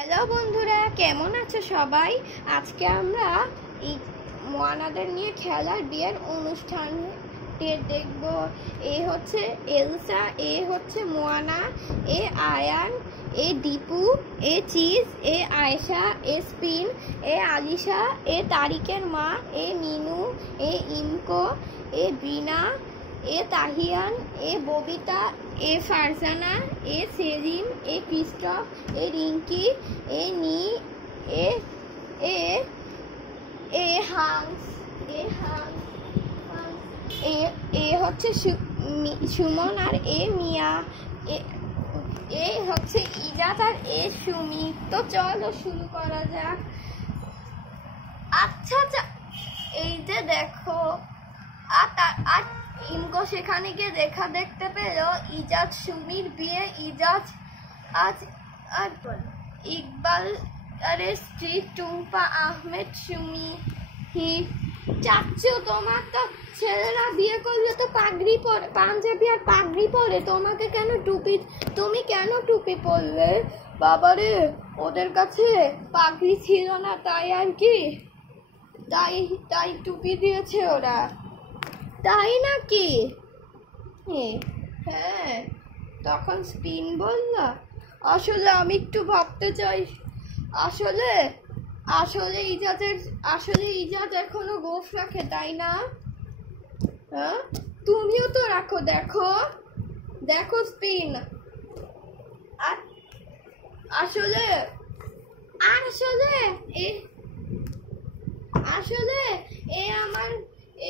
Hello বন্ধুরা, কেমন আছো সবাই? আজকে আমরা মোয়ানাদের নিয়ে খেলার বিয়ের অনুষ্ঠান দেখব। এ হচ্ছে এলসা, এ হচ্ছে মোয়ানা, এ আয়ান, এ দীপু, এ চিজ, এ আয়েশা, এ স্পিন, এ আলিশা, এ তারিকের মা, এ মিনু, এ ইমকো, এ বিনা, এ তাহিয়ান, এ ববিতা, এ ফারজানা, এ সেলিম, এ ক্রিস্টফ, এ রিঙ্কি, এ নি, এ এ এ হাংস, এ হাংস, এ হচ্ছে সুমন, আর এ মিয়া, এ হচ্ছে ইজাত, আর এ সুমি। তো চলো শুরু করা যাক। আচ্ছা আচ্ছা, এই যে দেখো, আর ইমকো সেখানে গিয়ে দেখতে পেল ইজাজ সুমির বিয়ে। ইজাজ আজ আর ইকবাল আরে স্ত্রী টুম্পা আহমেদ সুমি। চাচ্চু, তোমার তো ছেলেরা বিয়ে করলে তো পাগড়ি পরে, পাঞ্জাবি আর পাগড়ি পরে, তোমাকে কেন টুপি, তুমি কেন টুপি পরলে? বাবারে, ওদের কাছে পাগড়ি ছিল না, তাই আর কি, তাই টুপি দিয়েছে ওরা, তাই নাকি? হ্যাঁ, তখন স্পিন বলল, আসলে আমি একটু ভাবতে চাই, আসলে ইজাজ এখনো গোফ রাখে, তাই না? হ্যাঁ, তুমিও তো রাখো। দেখো দেখো স্পিন, আসলে আসলে আসলে এ আমার,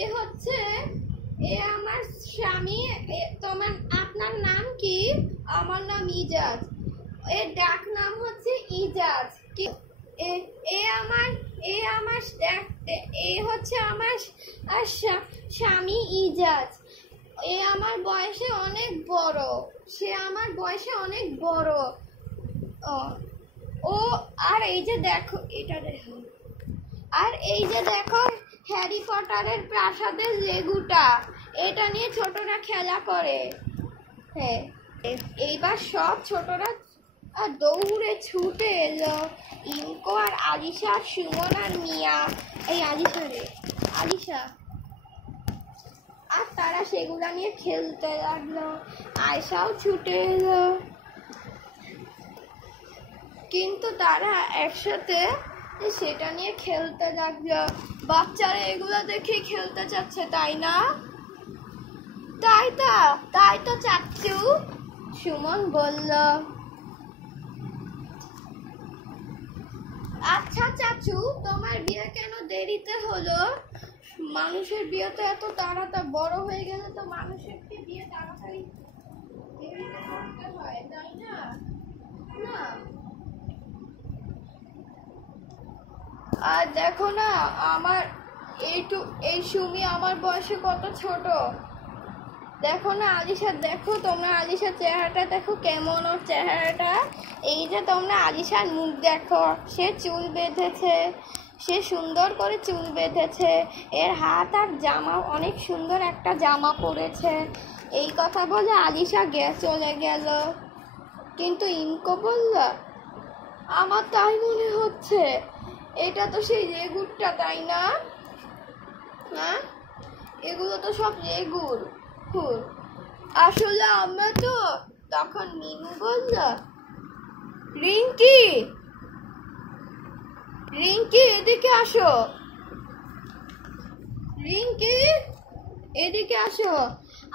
এ হচ্ছে, এ আমার স্বামী। আপনার নাম কি? আমার নাম ইজাজ। এর ডাক নাম হচ্ছে ইজাজ। এ হচ্ছে আমার স্বামী ইজাজ। এ আমার বয়সে অনেক বড়, সে আমার বয়সে অনেক বড়। ও আর এই যে দেখো, এটা দেখো, আর এই যে দেখো হ্যারি পটারের প্রাসাদের লেগুটা, এটা নিয়ে ছোটরা খেলা করে। হ্যাঁ, এইবার সব ছোটরা দৌড়ে ছুটে এলো। ইমকো আর আলিশা, সুমন আর মিয়া, এই আলিশা, আর তারা সেগুলা নিয়ে খেলতে লাগলো। আয়েশাও ছুটে এলো, কিন্তু তারা একসাথে সেটা নিয়ে খেলতে লাগলো। বাচ্চারা এগুলো দেখে খেলতে চাচ্ছে, তাই না? তাই তো চাচ্চু, সুমন বলল। আচ্ছা চাচু, তোমার বিয়ে কেন দেরিতে হলো? মানুষের বিয়ে তো এত তাড়াতাড়ি, বড় হয়ে গেলে তো মানুষের বিয়ে তাড়াতাড়ি দেরিতে করতে হয়, তাই না? না, আর দেখো না, আমার এই সুমি আমার বয়সে কত ছোট। দেখো না আলিশা, দেখো তোমরা আলিশার চেহারাটা দেখো, কেমন ওর চেহারাটা। এই যে তোমরা আলিশার মুখ দেখো, সে চুল বেঁধেছে, সে সুন্দর করে চুল বেঁধেছে, এর হাত আর জামা, অনেক সুন্দর একটা জামা পরেছে। এই কথা বলে আলিশা চলে গেল। কিন্তু ইমকো বলল, আমার তাই মনে হচ্ছে এটা তো সেই রেগুরটা, তাই না? হ্যাঁ, এগুলো তো সব রেগুর। আসলে আমরা তো, তখন মিনু বলল, রিঙ্কি এদিকে আসো, রিঙ্কি এদিকে আসো।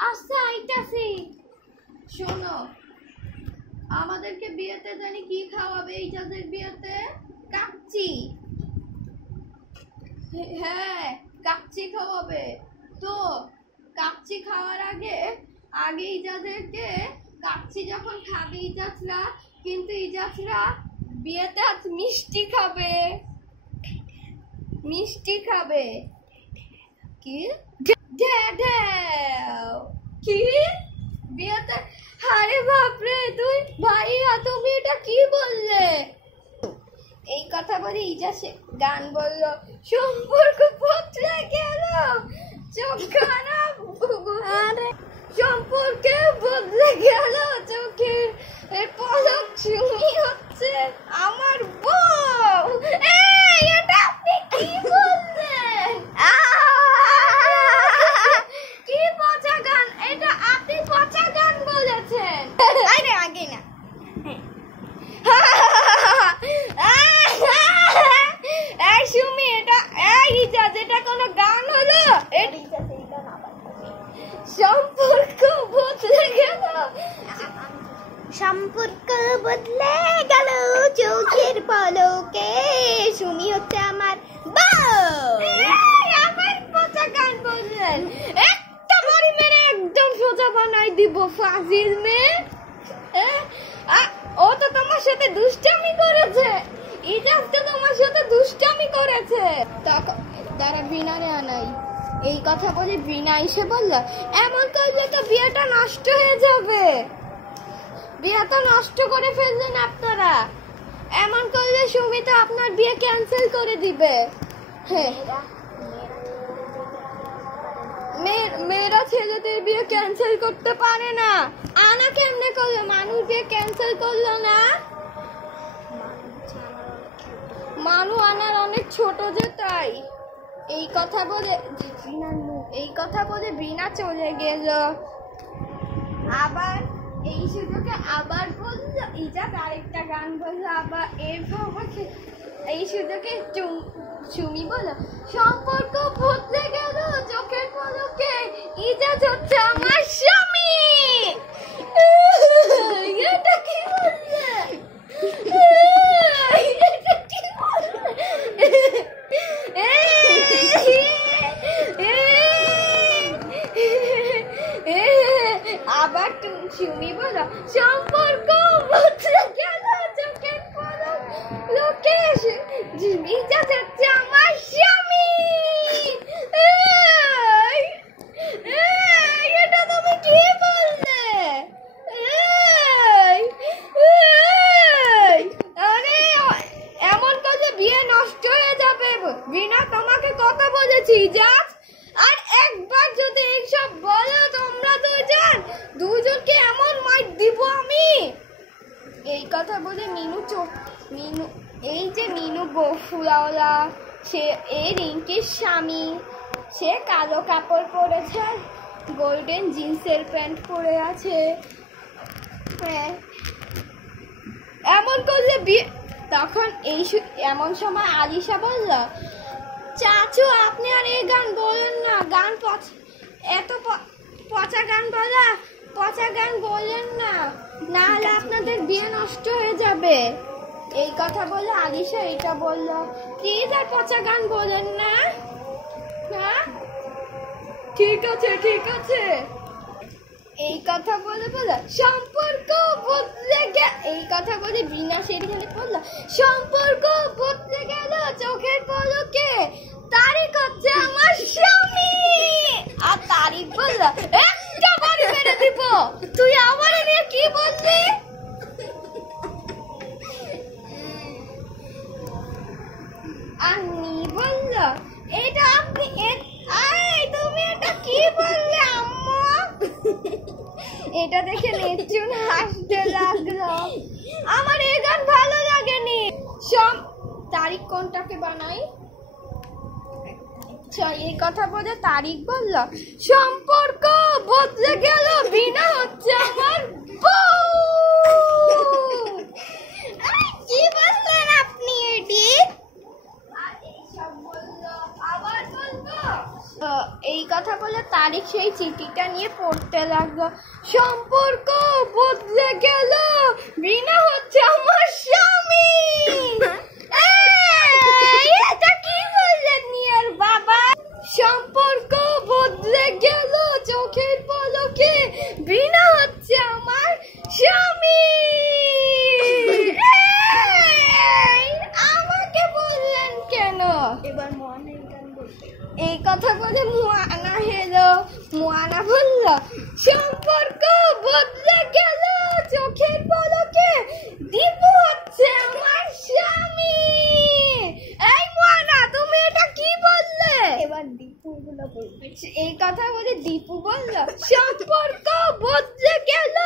আচ্ছা আইতাছি। শোনো, আমাদেরকে বিয়েতে জানি কি খাওয়াবে? ইজাজের বিয়েতে কাচ্চি। হ্যাঁ, কাচ্চি খাওয়াবে। তো কাচ্চি খাওয়ার আগে ইজাজদেরকে, কাচ্চি যখন খাবে ইজাজরা, কিন্তু ইজাজরা বিয়েতে আজ মিষ্টি খাবে, কি কি বিয়েতে? আরে বাপরে, তুই ভাইয়া, তুমি এটা কি বললে? এই কথা বলে ইজাজ গান বলল, সম্পর্ক বদলে গেল, চোখখানা সম্পর্কে বদলে গেল, চোখের পলক সুমি হচ্ছে আমার ফাজিল মেয়ে। ও তো তোমার সাথে দুষ্টামি করেছে, ইজাজ তো তোমার সাথে দুষ্টামি করেছে। তারা বিনারে আনাই এই কথা বলে বিনা এসে বলল, এমন করলে তো বিয়েটা নষ্ট হয়ে যাবে, বিয়েটা নষ্ট করে ফেললেন আপনারা, এমন করলে সুমিতা আপনার বিয়ে ক্যান্সেল করে দিবে। হ্যাঁ, মেয়েরা ছেলেদের বিয়ে ক্যান্সেল করতে পারে না। আনা কেমনে করলো, মানুষ বিয়ে ক্যান্সেল করলো না? মানু আনার অনেক ছোট যে, তাই এই কথা বলে বিনা চলে গেল। আবার এই সুযোগে আবার বললো ইজাজ আরেকটা গান বললো, আবার এই সুযোগে সুমি বললো, সম্পর্ক বদলে গেল চোখের পলকে, ইজাজ হচ্ছে আমার স্বামী। এটা কি বললে? আবার সুমি বলো, সম্পর্ক বদলে গেল চোখের পলকে, ইজাজ হচ্ছে আমার স্বামী। এটা তুমি কি বললে? আরে এমন করলে বিয়ে নষ্ট হয়ে যাবে। বিনা তোমাকে কথা বলেছি ইজাজ, আর একবার যদি এইসব বলো তোমরা দুজনকে এমন মাইর দিব আমি। এই কথা বলে মিনু এই যে মিনু ফুলাওলা, সে এই রিঙ্কির স্বামী, সে কালো কাপড় পরেছে, গোল্ডেন জিন্সের প্যান্ট পরে আছে। হ্যাঁ, এমন করলে তখন এমন সময় আলিশা বলল, চাচু আপনি আর এই গান বলেন না, গান এত পচা গান বলেন না, নাহলে আপনাদের বিয়ে নষ্ট হয়ে যাবে। এই কথা বলে আলিশা এটা বলল, প্লিজ আর পচা গান বলেন না। হ্যাঁ ঠিক আছে। এই কথা বলে সম্পর্ক বদলে গেল, এই কথা বলে বিনা সেখানে বলল, সম্পর্ক বদলে গেল চোখের পলকে, তারিক হচ্ছে আমার স্বামী। আর তারিক বলল, একটা বাড়ি মেরে দিব। তুই আমার নিয়ে কি বললি? আর নি বলল, এটা আপনি তুমি এটা কি বললে আম্মু? এটা দেখে নির্জুন হাসতে লাগলো। আমার এই গান ভালো লাগেনি। তারিক কোনটাকে বানাই? এই কথা বলে তারিক বলল, সম্পর্ক বদলে গেল, বিনা হচ্ছে আমার বউ। কি বললেন আপনি এটি? এই কথা বলে তারিক সেই চিঠিটা নিয়ে পড়তে লাগলো, সম্পর্ক বদলে গেল, বিনা হচ্ছে আমার স্বামী। এটা কি বললেন নিয়ার বাবা? সম্পর্ক বদলে গেল চোখের পলকে, বিনা হচ্ছে আমার স্বামী। আমাকে বললেন কেন? এবার এই কথা বলে মুয়ানা বলল, সম্পর্ক বদলে গেল চোখের পলকে, দীপু হচ্ছে আমার স্বামী। এই মুয়ানা তুমি এটা কি বললে? এবার দীপু গুলো বলবে। এই কথা বলে দীপু বলল, সম্পর্ক বদলে গেল,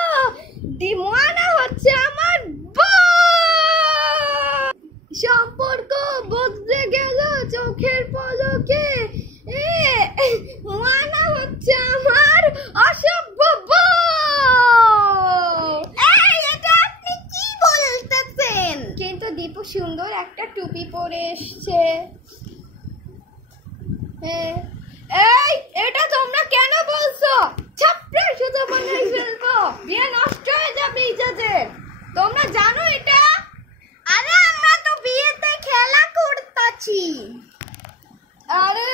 মুয়ানা হচ্ছে আমার বউ। সম্পর্ক বদলে গেল চোখের পলকে, মুয়ানা হচ্ছে আমার অসভ্য বউ। এটা আপনি কি বলতেছেন? কিন্তু দীপু সুন্দর একটা টুপি পরে এসছে। এটা তোমরা কেন বলছো? ছাপড়া শুধু বানাই ফেলবো, বিয়ে নষ্ট হয়ে যাবে ইজাজের। তোমরা জানো এটা? আরে আমরা তো বিয়েতে খেলা করতেছি। আরে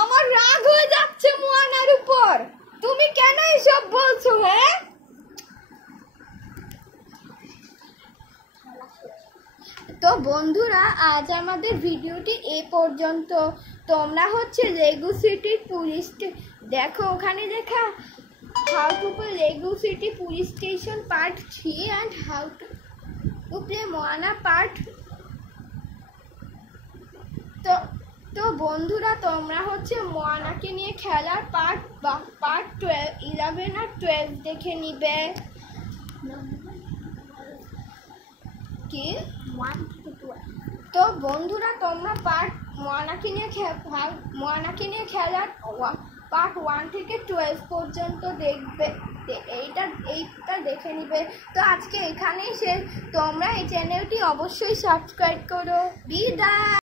আমার রাগ হয়ে যাচ্ছে মুয়ানার উপর। তুমি কেন এসব বলছো? হ্যাঁ বন্ধুরা, আজ আমাদের ভিডিওটি এ পর্যন্ত। তোমরা হচ্ছে লেগো সিটির পুলিশ দেখো, ওখানে লেখা how to play Lego city police station part 3 and how to play Moana part. তো বন্ধুরা, তোমরা হচ্ছে মোয়ানাকে নিয়ে খেলার পার্ট 12, 11 আর 12 দেখে নিবে। কি তো বন্ধুরা, তোমরা মোয়ানাকে নিয়ে খেলার পার্ট 1 থেকে 12 পর্যন্ত দেখবে, এইটা দেখে নিবে। তো আজকে এখানেই শেষ। তোমরা এই চ্যানেলটি অবশ্যই সাবস্ক্রাইব করো। বিদায়।